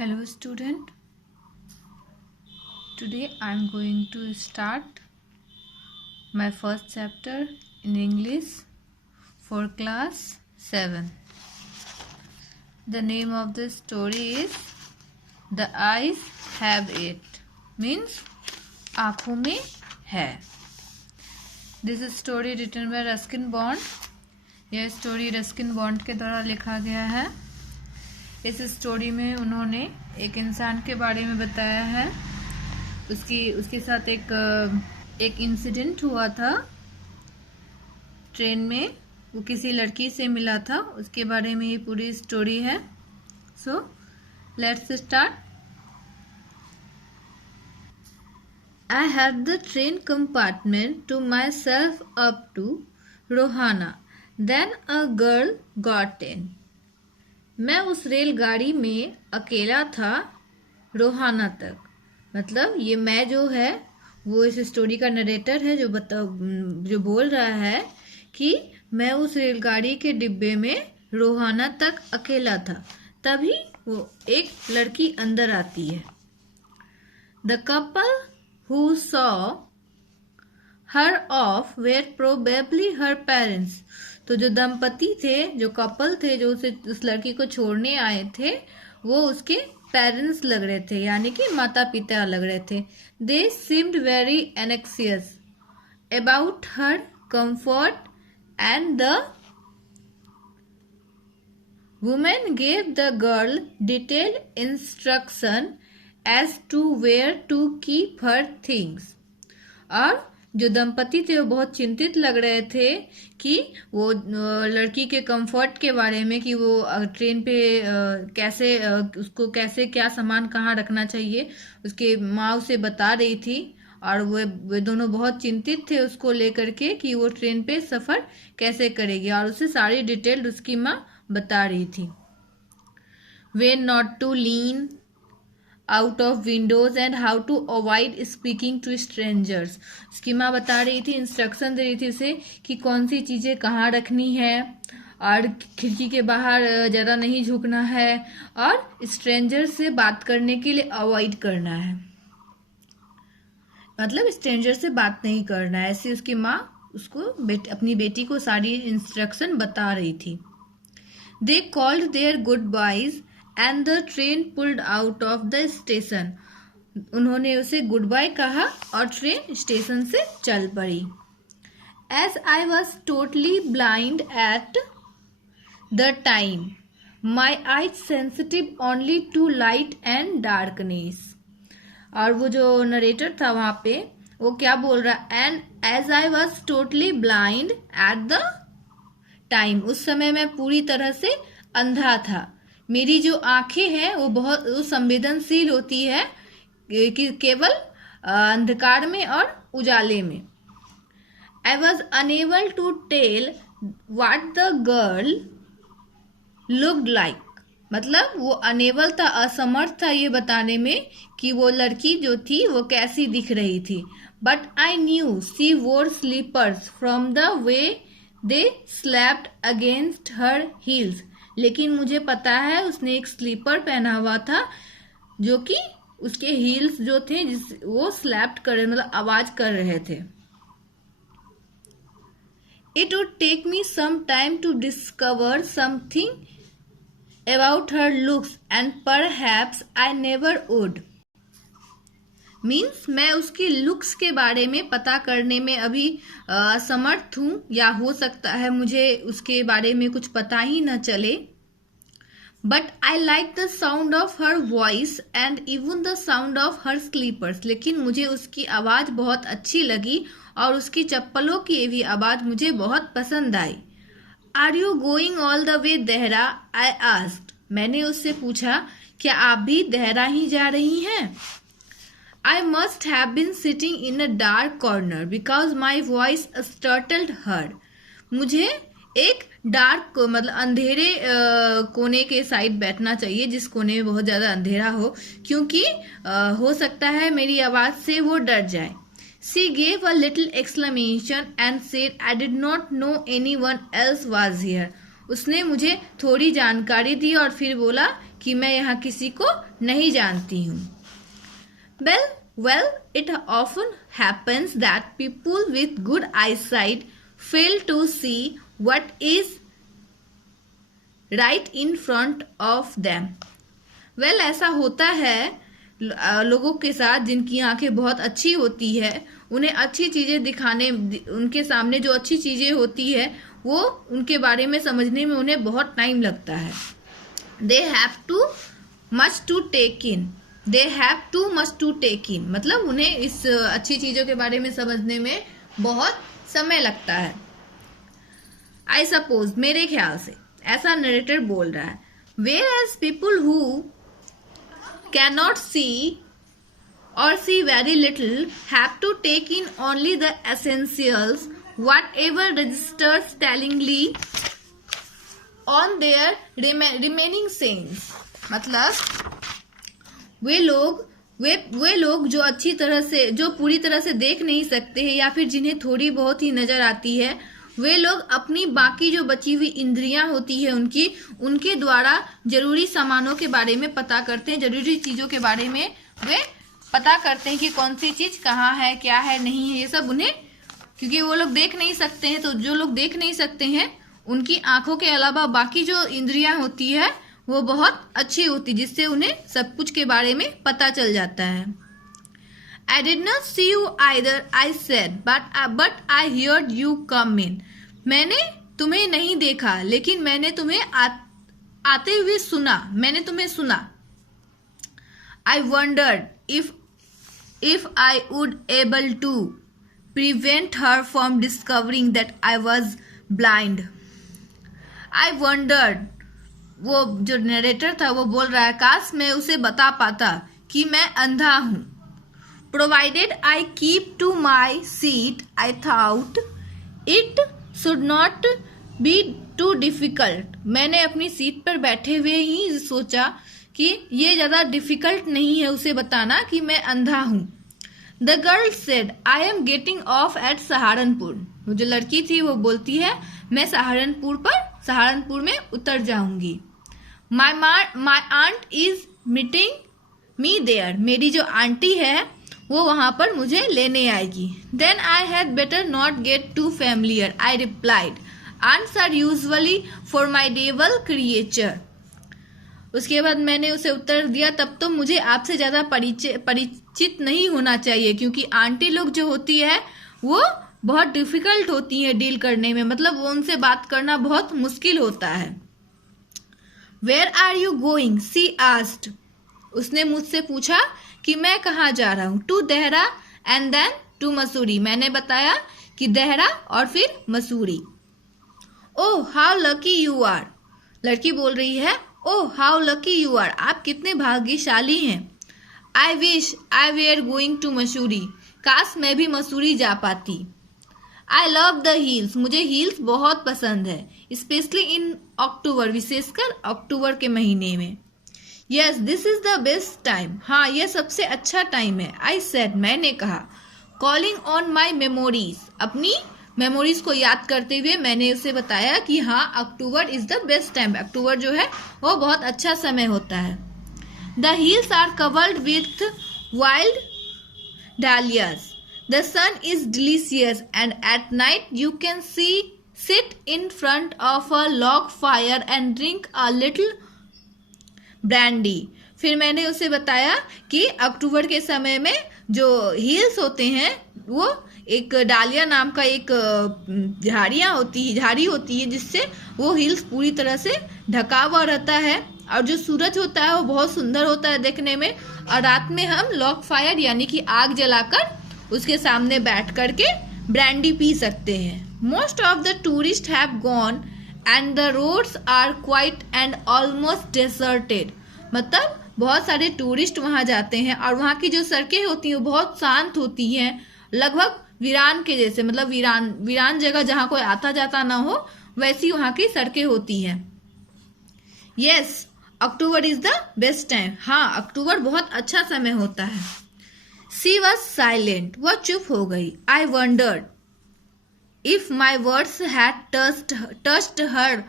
Hello student, today I am going to start my first chapter in English for class 7. The name of the story is The Eyes Have It, means आँखों में है. This is story written by Ruskin Bond. यह story Ruskin bond के द्वारा लिखा गया है. इस स्टोरी में उन्होंने एक इंसान के बारे में बताया है. उसके साथ एक इंसिडेंट हुआ था ट्रेन में. वो किसी लड़की से मिला था, उसके बारे में ये पूरी स्टोरी है. So let's start. I had the train compartment to myself up to Rohana. Then a girl got in. मैं उस रेलगाड़ी में अकेला था रोहाना तक. मतलब ये मैं जो है वो इस स्टोरी का नरेटर है जो बोल रहा है कि मैं उस रेलगाड़ी के डिब्बे में रोहाना तक अकेला था. तभी वो एक लड़की अंदर आती है. The couple who saw her off were probably her parents. तो जो दंपति थे, जो कपल थे, जो उस लड़की को छोड़ने आए थे, वो उसके पेरेंट्स लग रहे थे, यानी कि माता पिता लग रहे थे. They seemed very anxious about her comfort and the woman gave the girl detailed instruction as to where to keep her things. और जो दंपति थे वो बहुत चिंतित लग रहे थे कि वो लड़की के कंफर्ट के बारे में, कि वो ट्रेन पे कैसे उसको कैसे क्या सामान कहाँ रखना चाहिए, उसके माँ उसे बता रही थी. और वे दोनों बहुत चिंतित थे उसको लेकर के कि वो ट्रेन पे सफ़र कैसे करेगी, और उसे सारी डिटेल उसकी माँ बता रही थी. When not to lean out of windows and how to avoid speaking to strangers. उसकी माँ बता रही थी, इंस्ट्रक्शन दे रही थी उसे कि कौन सी चीज़ें कहाँ रखनी है, और खिड़की के बाहर ज़्यादा नहीं झुकना है, और स्ट्रेंजर से बात करने के लिए अवॉइड करना है. मतलब स्ट्रेंजर से बात नहीं करना है. ऐसे उसकी माँ उसको अपनी बेटी को सारी इंस्ट्रक्शन बता रही थी. They called their goodbyes and the train pulled out of the station. उन्होंने उसे गुड बाय कहा और ट्रेन स्टेशन से चल पड़ी. As I was totally blind at the time, my eyes sensitive only to light and darkness. और वो जो नरेटर था वहाँ पे वो क्या बोल रहा, and as I was totally blind at the time, उस समय मैं पूरी तरह से अंधा था. मेरी जो आंखें हैं वो संवेदनशील होती है कि केवल अंधकार में और उजाले में. I was unable to tell what the girl looked like. मतलब वो अनेबल था, असमर्थ था ये बताने में कि वो लड़की जो थी वो कैसी दिख रही थी. But I knew she wore slippers from the way they slapped against her heels. लेकिन मुझे पता है उसने एक स्लीपर पहना हुआ था जो कि उसके हील्स जो थे वो स्लैप्ड कर मतलब आवाज कर रहे थे. It would take me some time to discover something about her looks and perhaps I never would. Means मैं उसकी लुक्स के बारे में पता करने में अभी असमर्थ हूँ, या हो सकता है मुझे उसके बारे में कुछ पता ही न चले. But I like the sound of her voice and even the sound of her slippers. लेकिन मुझे उसकी आवाज़ बहुत अच्छी लगी और उसकी चप्पलों की भी आवाज़ मुझे बहुत पसंद आई. Are you going all the way Dehra, I asked. मैंने उससे पूछा, क्या आप भी देहरा ही जा रही हैं? I must have been sitting in a dark corner because my voice startled her. मुझे एक डार्क मतलब अंधेरे कोने के साइड बैठना चाहिए, जिस कोने में बहुत ज़्यादा अंधेरा हो, क्योंकि हो सकता है मेरी आवाज़ से वो डर जाए. She gave a little exclamation and said I did not know anyone else was here. उसने मुझे थोड़ी जानकारी दी और फिर बोला कि मैं यहाँ किसी को नहीं जानती हूँ। Well, it often happens that people with good eyesight fail to see what is right in front of them. Well, ऐसा होता है लोगों के साथ जिनकी आंखें बहुत अच्छी होती है, उन्हें अच्छी चीज़ें दिखाने, उनके सामने जो अच्छी चीज़ें होती है वो उनके बारे में समझने में उन्हें बहुत टाइम लगता है। They have too much to take in. They have too much to take in. मतलब उन्हें इस अच्छी चीज़ों के बारे में समझने में बहुत समय लगता है। I suppose, मेरे ख्याल से, ऐसा नरेटर बोल रहा है। Whereas people who cannot see or see very little have to take in only the essentials, whatever registers tellingly on their remaining sense. मतलब वे लोग जो अच्छी तरह से, जो पूरी तरह से देख नहीं सकते हैं या फिर जिन्हें थोड़ी बहुत ही नजर आती है, वे लोग अपनी बाकी जो बची हुई इंद्रियां होती है उनके द्वारा जरूरी सामानों के बारे में पता करते हैं, जरूरी चीज़ों के बारे में वे पता करते हैं कि कौन सी चीज़ कहाँ है, क्या है, नहीं है, ये सब उन्हें, क्योंकि वो लोग देख नहीं सकते हैं। तो जो लोग देख नहीं सकते हैं उनकी आंखों के अलावा बाकी जो इंद्रियां होती है वो बहुत अच्छी होती, जिससे उन्हें सब कुछ के बारे में पता चल जाता है। I did not see you either, I said, but I heard you come in. मैंने तुम्हें नहीं देखा, लेकिन मैंने तुम्हें आते हुए सुना, मैंने तुम्हें सुना। I wondered if I would able to prevent her from discovering that I was blind. I wondered, वो जो नरेटर था वो बोल रहा है, काश मैं उसे बता पाता कि मैं अंधा हूँ। Provided I keep to my seat, I thought it should not be too difficult. मैंने अपनी सीट पर बैठे हुए ही सोचा कि ये ज़्यादा डिफिकल्ट नहीं है उसे बताना कि मैं अंधा हूँ। The girl said, I am getting off at Saharanpur. वो जो लड़की थी वो बोलती है, मैं सहारनपुर में उतर जाऊंगी। My aunt is meeting me there. मेरी जो आंटी है वो वहाँ पर मुझे लेने आएगी। Then I had better not get too familiar, I replied. Aunts are usually formidable creature. उसके बाद मैंने उसे उत्तर दिया, तब तो मुझे आपसे ज़्यादा परिचित नहीं होना चाहिए, क्योंकि आंटी लोग जो होती है वो बहुत डिफिकल्ट होती है डील करने में, मतलब वो उनसे बात करना बहुत मुश्किल होता है। Where are you going? She asked. उसने मुझसे पूछा कि मैं कहाँ जा रहा हूँ। To Dehra and then to Mussoorie. मैंने बताया कि देहरा और फिर Mussoorie. Oh, how lucky you are. लड़की बोल रही है, Oh, how lucky you are. आप कितने भाग्यशाली हैं। I wish I were going to Mussoorie. काश मैं भी मसूरी जा पाती। I love the hills. मुझे हिल्स बहुत पसंद है, स्पेशली इन अक्टूबर, विशेषकर अक्टूबर के महीने में। Yes, this is the best time. हाँ, यह सबसे अच्छा टाइम है। I said, मैंने कहा। Calling on my memories. अपनी मेमोरीज को याद करते हुए मैंने उसे बताया कि हाँ, October is the best time. अक्टूबर जो है वो बहुत अच्छा समय होता है। The hills are covered with wild dahlias. The sun is delicious and at night you can sit in front of a log fire and drink a little brandy. फिर मैंने उसे बताया कि अक्टूबर के समय में जो हिल्स होते हैं वो एक डालिया नाम का एक झाड़ी होती है जिससे वो हिल्स पूरी तरह से ढका हुआ रहता है, और जो सूरज होता है वो बहुत सुंदर होता है देखने में। और रात में हम लॉग फायर यानी कि आग जलाकर उसके सामने बैठ करके ब्रांडी पी सकते हैं। Most of the tourist have gone and the roads are quite and almost deserted. मतलब बहुत सारे टूरिस्ट वहां जाते हैं और वहां की जो सड़कें होती हैं वो बहुत शांत होती हैं, लगभग वीरान के जैसे, मतलब वीरान जगह जहां कोई आता जाता ना हो वैसी वहां की सड़कें होती हैं। Yes, October is the best time. हाँ, अक्टूबर बहुत अच्छा समय होता है। She was silent. वह चुप हो गई। I wondered if my words had touched her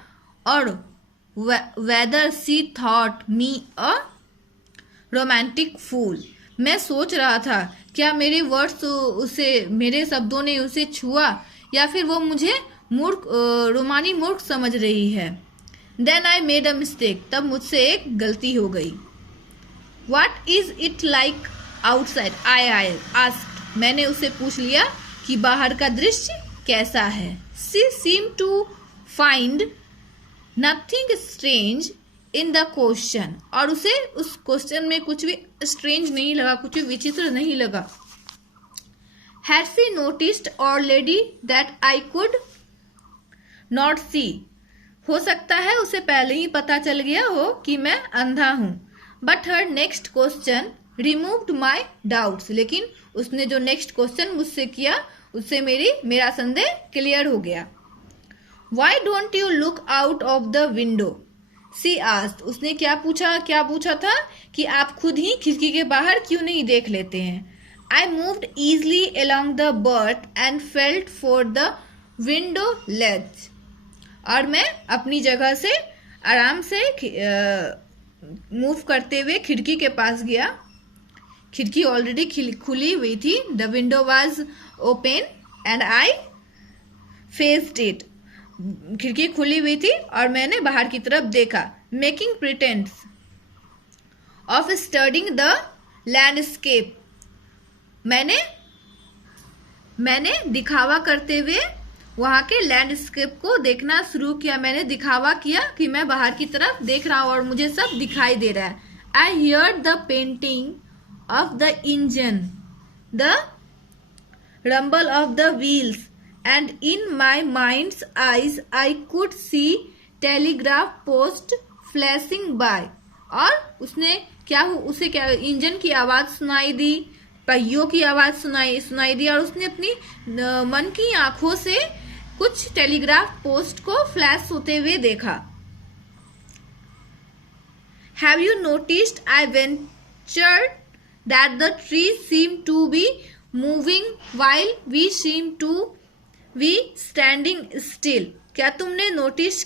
और whether she thought me a romantic fool. मैं सोच रहा था क्या मेरे वर्ड्स उसे, मेरे शब्दों ने उसे छुआ या फिर वो मुझे रोमानी मूर्ख समझ रही है. Then I made a mistake. तब मुझसे एक गलती हो गई. What is it like outside? I asked. मैंने उसे पूछ लिया कि बाहर का दृश्य कैसा है. She seemed to find nothing strange in the question. और उसे उस क्वेश्चन में कुछ भी स्ट्रेंज नहीं लगा, कुछ भी विचित्र नहीं लगा. Had she noticed already that I could not see? हो सकता है उसे पहले ही पता चल गया हो कि मैं अंधा हूं. But her next question removed my doubts. लेकिन उसने जो नेक्स्ट क्वेश्चन मुझसे किया उससे मेरा संदेह क्लियर हो गया. Why don't you look out of the window? She asked. उसने क्या पूछा था कि आप खुद ही खिड़की के बाहर क्यों नहीं देख लेते हैं. I moved easily along the berth and felt for the window ledge. और मैं अपनी जगह से आराम से मूव करते हुए खिड़की के पास गया. खिड़की ऑलरेडी खुली हुई थी. The window was open and I faced it. खिड़की खुली हुई थी और मैंने बाहर की तरफ देखा. Making pretence of studying the landscape. मैंने दिखावा करते हुए वहां के लैंडस्केप को देखना शुरू किया. मैंने दिखावा किया कि मैं बाहर की तरफ देख रहा हूं और मुझे सब दिखाई दे रहा है. I hear the panting of the engine, the rumble of the wheels, and in my mind's eyes I could see telegraph post flashing by. और उसे क्या इंजन की आवाज सुनाई दी, पहियों की आवाज सुनाई दी और उसने अपनी मन की आंखों से कुछ टेलीग्राफ पोस्ट को फ्लैश होते हुए देखा. Have you noticed, I ventured, that the trees seem to be moving while we seem to be standing still? क्या तुमने नोटिस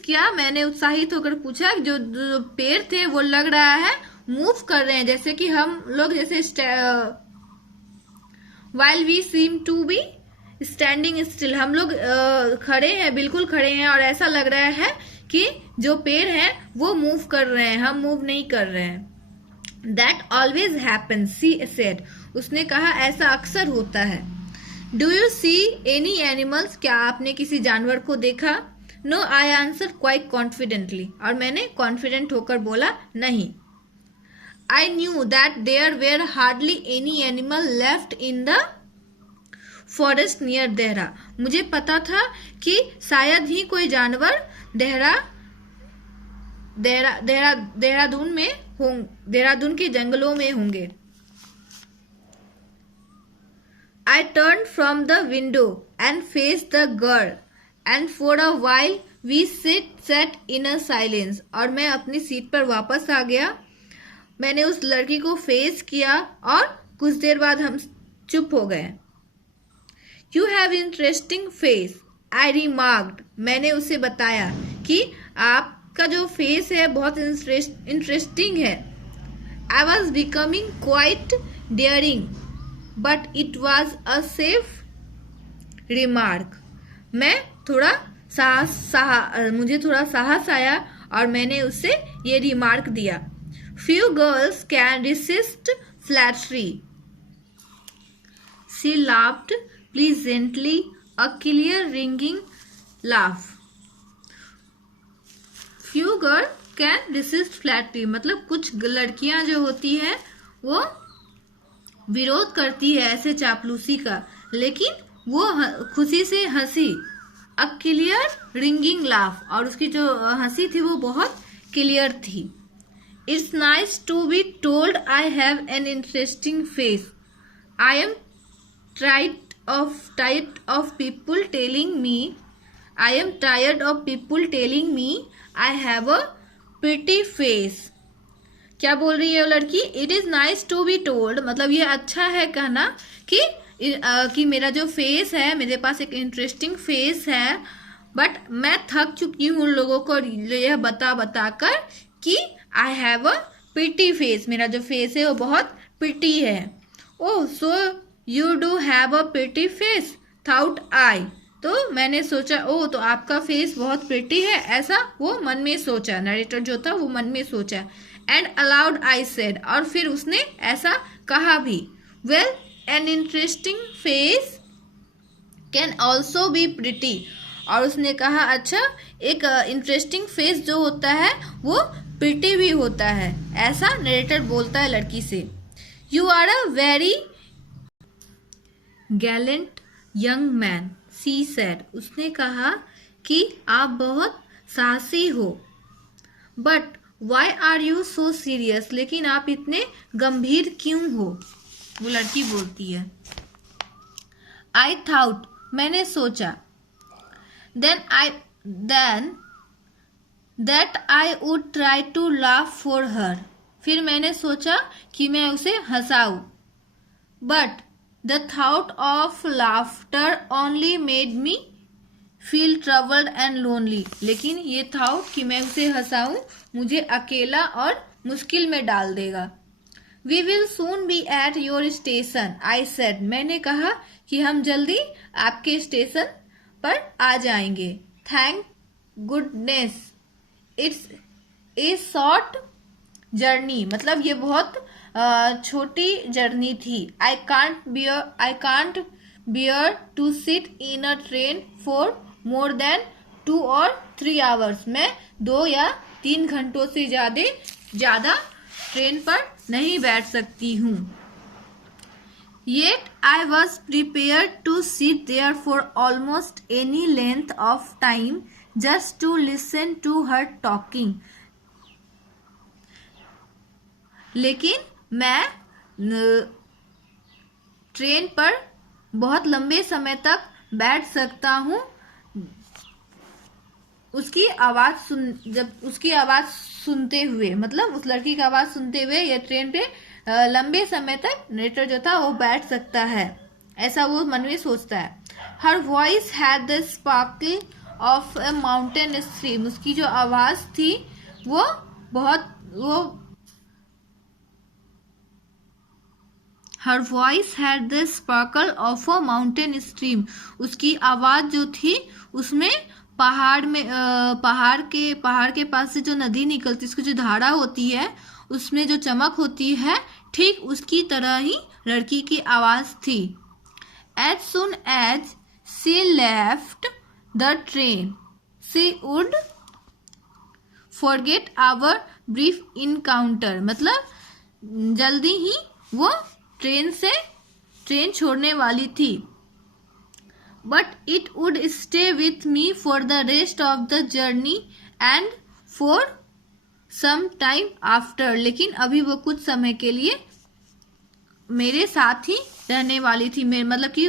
किया? मैंने उत्साहित होकर पूछा. जो पेड़ थे वो लग रहा है मूव कर रहे हैं, जैसे कि हम लोग while we seem to be standing still. हम लोग खड़े हैं, बिल्कुल खड़े हैं और ऐसा लग रहा है कि जो पेड़ हैं वो मूव कर रहे हैं, हम मूव नहीं कर रहे हैं. That always happens, she said. उसने कहा ऐसा अक्सर होता है. Do you see any animals? क्या आपने किसी जानवर को देखा? No, I answered quite confidently. और मैंने कॉन्फिडेंट होकर बोला नहीं. I knew that there were hardly any animal left in the forest near Dehra. मुझे पता था कि शायद ही कोई जानवर देहरादून के जंगलों में होंगे. I turned from the window and faced the girl, and for a while we sat in a silence. और मैं अपनी सीट पर वापस आ गया. मैंने उस लड़की को फेस किया और कुछ देर बाद हम चुप हो गए. You have interesting face, I remarked. मैंने उसे बताया कि आपका जो फेस है बहुत इंटरेस्टिंग है. I was becoming quite daring, but it was a safe remark. मुझे थोड़ा साहस आया और मैंने उससे ये रिमार्क दिया. Few girls can resist flattery. She laughed pleasantly, a clear ringing laugh. Few girls can resist flattery. मतलब कुछ लड़कियां जो होती हैं वो विरोध करती है ऐसे चापलूसी का, लेकिन वो खुशी से हंसी. A clear ringing laugh. और उसकी जो हंसी थी वो बहुत क्लियर थी. It's nice to be told I have an interesting face. I am tired of people telling me I have a pretty face. क्या बोल रही है वो लड़की? It is nice to be told. मतलब ये अच्छा है कहना कि मेरा जो फेस है, मेरे पास एक इंटरेस्टिंग फेस है बट मैं थक चुकी हूँ उन लोगों को यह बता बताकर कि I have a pretty face, मेरा जो फेस है वो बहुत प्रिटी है। Oh so you do have a pretty face thought I, तो मैंने सोचा ओह तो आपका फेस बहुत प्रिटी है, ऐसा वो मन में सोचा, नरेटर जो था वो मन में सोचा। एंड अलाउड आई सेड, और फिर उसने ऐसा कहा भी, well an interesting face can also be pretty, और उसने कहा अच्छा एक इंटरेस्टिंग फेस जो होता है वो प्रिटी भी होता है, ऐसा नरेटर बोलता है लड़की से। You are a very gallant young man she said, उसने कहा कि आप बहुत साहसी हो। But why are you so serious, लेकिन आप इतने गंभीर क्यों हो, वो लड़की बोलती है। आई थाउट, मैंने सोचा, then that I would try to laugh for her, फिर मैंने सोचा कि मैं उसे हंसाऊं। But the thought of laughter only made me feel troubled and lonely, लेकिन ये थाउट कि मैं उसे हंसाऊं मुझे अकेला और मुश्किल में डाल देगा। We will soon be at your station I said, मैंने कहा कि हम जल्दी आपके स्टेशन पर आ जाएंगे। Thank goodness it's a short journey, मतलब ये बहुत छोटी जर्नी थी। I can't bear to sit in a train for more than 2 or 3 hours, मैं 2 या 3 घंटों से ज्यादा ट्रेन पर नहीं बैठ सकती हूँ। Yet I was prepared to sit there for almost any length of time just to listen to her talking. लेकिन मैं ट्रेन पर बहुत लंबे समय तक बैठ सकता हूँ उसकी आवाज जब उसकी आवाज सुनते हुए, मतलब उस लड़की की आवाज सुनते हुए या ट्रेन पे लंबे समय तक नरेटर जो था वो बैठ सकता है, ऐसा वो मन में सोचता है। Her voice had the sparkle of a mountain stream, उसकी जो आवाज थी वो her voice had the sparkle of a mountain stream, उसकी आवाज जो थी उसमें पहाड़ के पास से जो नदी निकलती, उसकी जो धारा होती है उसमें जो चमक होती है, ठीक उसकी तरह ही लड़की की आवाज थी। As soon as she left the train she would forget our brief encounter, मतलब जल्दी ही वो ट्रेन छोड़ने वाली थी। But it would stay with me for the rest of the journey and for some time after, लेकिन अभी वो कुछ समय के लिए मेरे साथ ही रहने वाली थी, मतलब कि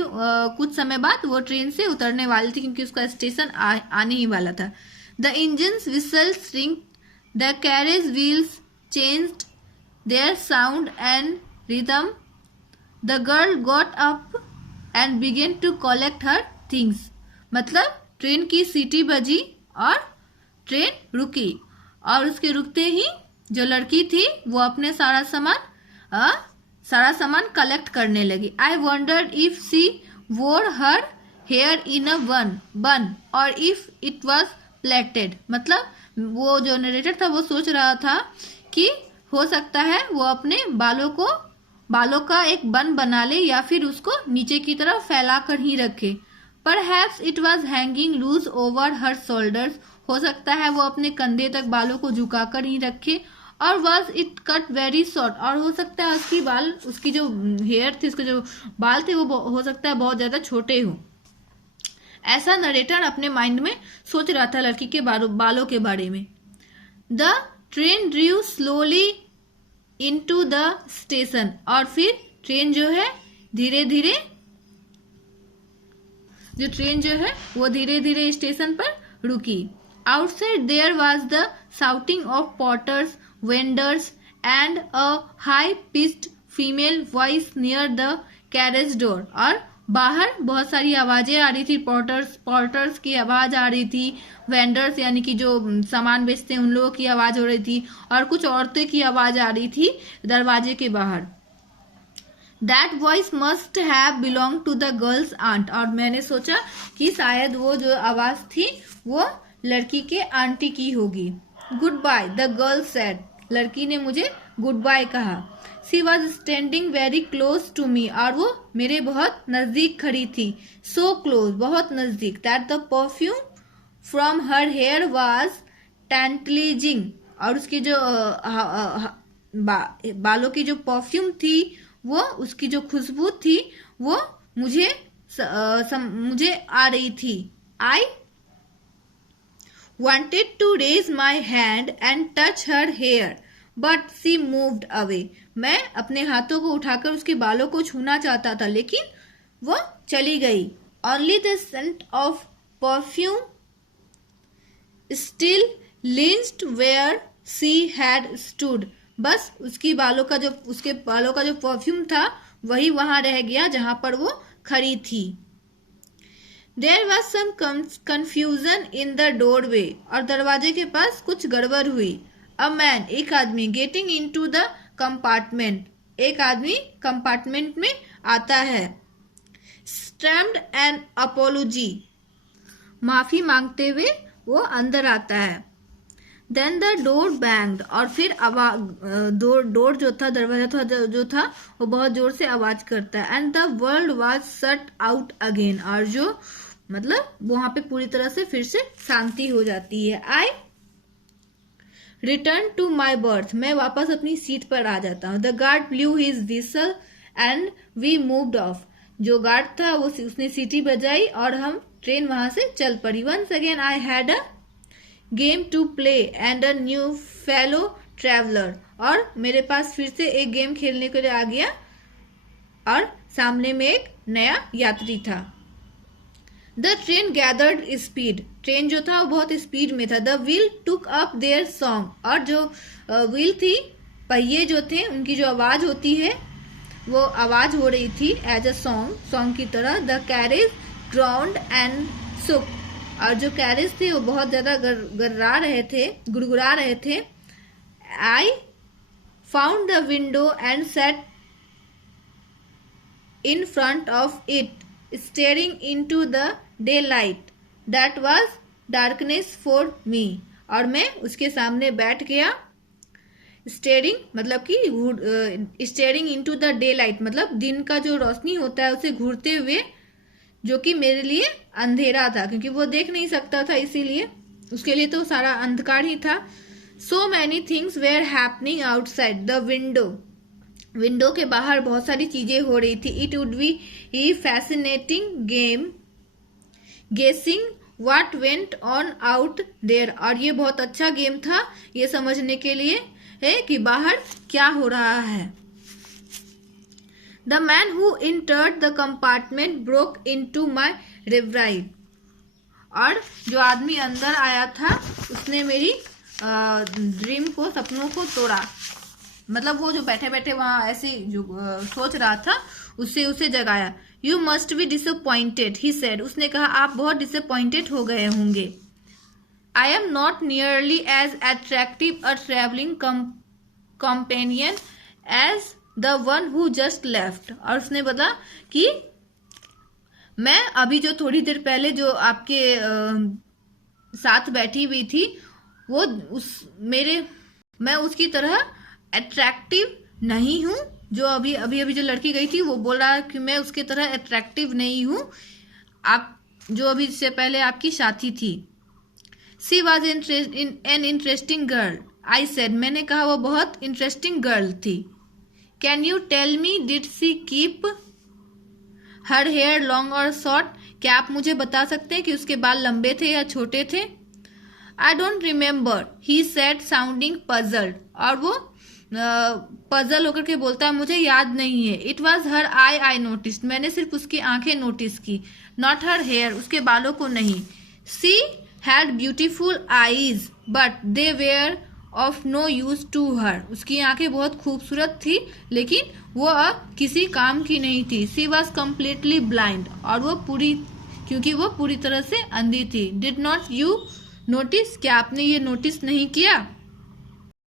कुछ समय बाद वो ट्रेन से उतरने वाली थी क्योंकि उसका स्टेशन आने ही वाला था। The engines whistles ring, the carriage wheels changed their sound and rhythm, the girl got up and began to collect her things, मतलब ट्रेन की सीटी बजी और ट्रेन रुकी, और उसके रुकते ही जो लड़की थी वो अपने सारा सामान कलेक्ट करने लगी। आई वंडर्ड इफ सी वोर हर हेयर इन अ बन और इफ इट वॉज प्लेटेड, मतलब वो जो नरेटर था वो सोच रहा था कि हो सकता है वो अपने बालों का एक बन बना ले या फिर उसको नीचे की तरफ फैला कर ही रखे। Perhaps it was hanging loose over her shoulders, हो सकता है वो अपने कंधे तक बालों को झुकाकर ही रखे। और was it cut very short, और हो सकता है उसकी जो हेयर थी, उसके जो बाल थे वो हो सकता है बहुत ज्यादा छोटे हो। ऐसा नरेटर अपने माइंड में सोच रहा था लड़की के बालों के बारे में। The train ड्रीव slowly into the station, और फिर ट्रेन जो है धीरे धीरे स्टेशन पर रुकी। Outside there was the shouting of porters, vendors and a high pitched female voice near the carriage door, और बाहर बहुत सारी आवाजें आ रही थी, पोर्टर्स की आवाज आ रही थी, वेंडर्स यानी कि जो सामान बेचते हैं उन लोगों की आवाज हो रही थी, और कुछ औरतें की आवाज आ रही थी दरवाजे के बाहर। That voice must have belong to the girl's aunt, और मैंने सोचा कि शायद वो जो आवाज थी वो लड़की के आंटी की होगी। Good bye the girl said, लड़की ने मुझे गुड बाय कहा। She was standing very close to me, और वो मेरे बहुत नजदीक खड़ी थी। सो क्लोज, बहुत नजदीक। That the perfume from her hair was tantalizing, और उसकी जो बालों की जो परफ्यूम थी, वो उसकी जो खुशबू थी वो मुझे मुझे आ रही थी। आई wanted to raise my hand and touch her hair, but she moved away. मैं अपने हाथों को उठाकर उसके बालों को छूना चाहता था, लेकिन वो चली गई। Only the scent of perfume still lingered where she had stood. बस उसके बालों का जो परफ्यूम था वही वहां रह गया जहां पर वो खड़ी थी। There was some confusion in the doorway, और दरवाजे के पास कुछ गड़बड़ हुई। A man, एक आदमी, getting into the compartment, एक आदमी कंपार्टमेंट में आता है। Stamped an apology, माफी मांगते हुए वो अंदर आता है। Then the door banged, और फिर डोर जो था, दरवाजा जो था वो बहुत जोर से आवाज करता है। And the world was shut out again, और जो मतलब वहां पे पूरी तरह से फिर से शांति हो जाती है। I returned to my berth, मैं वापस अपनी सीट पर आ जाता हूँ। The guard blew his whistle and we moved off, जो गार्ड था वो उसने सीटी बजाई और हम ट्रेन वहां से चल पड़ी। Once again I had a game to play and a new fellow traveller, और मेरे पास फिर से एक गेम खेलने के लिए आ गया और सामने में एक नया यात्री था। The train gathered speed, train जो था वो बहुत स्पीड में था। The wheel took up there song, और जो व्हील थी, पहिए जो थे उनकी जो आवाज होती है वो आवाज हो रही थी एज अ सॉन्ग की तरह। द कैरेज ग्राउंड एंड सुक, और जो कैरेज थे वो बहुत ज्यादा गुड़गुड़ा रहे थे। I found the window and set in front of it, steering into the day light that was darkness for me, और मैं उसके सामने बैठ गया। स्टेयरिंग मतलब कि steering into the day light मतलब दिन का जो रोशनी होता है उसे घूरते हुए, जो कि मेरे लिए अंधेरा था क्योंकि वो देख नहीं सकता था, इसीलिए उसके लिए तो सारा अंधकार ही था। So many things were happening outside the window, window के बाहर बहुत सारी चीजें हो रही थी। It would be a fascinating game guessing what went on out there, और ये बहुत अच्छा गेम था ये समझने के लिए है कि बाहर क्या हो रहा है। The man who entered the compartment broke into my reverie, और जो आदमी अंदर आया था उसने मेरी ड्रीम को, सपनों को तोड़ा। मतलब वो जो बैठे बैठे वहां ऐसे जो सोच रहा था उससे उसे जगाया। You must be disappointed, he said, उसने कहा आप बहुत डिसअपॉइंटेड हो गए होंगे। I am not nearly as attractive a traveling companion as the one who just left, और उसने बोला कि मैं अभी जो थोड़ी देर पहले जो आपके साथ बैठी हुई थी वो मैं उसकी तरह अट्रैक्टिव नहीं हूं। जो अभी जो लड़की गई थी वो बोल रहा है कि मैं उसकी तरह अट्रैक्टिव नहीं हूं, आप जो अभी से पहले आपकी साथी थी। She was an interesting girl, I said, मैंने कहा वो बहुत इंटरेस्टिंग गर्ल थी। Can you tell me did she keep her hair long or short, क्या आप मुझे बता सकते हैं कि उसके बाल लंबे थे या छोटे थे। I don't remember, he said sounding puzzled, और वो पजल होकर के बोलता है मुझे याद नहीं है। It was her I notice, मैंने सिर्फ उसकी आंखें नोटिस की। नॉट हर हेयर, उसके बालों को नहीं। She had beautiful eyes but they were of no use to her. उसकी आंखें बहुत खूबसूरत थी लेकिन वो अब किसी काम की नहीं थी। शी वॉज कम्प्लीटली ब्लाइंड, और वो क्योंकि वो पूरी तरह से अंधी थी। डिड नॉट यू नोटिस, क्या आपने ये नोटिस नहीं किया?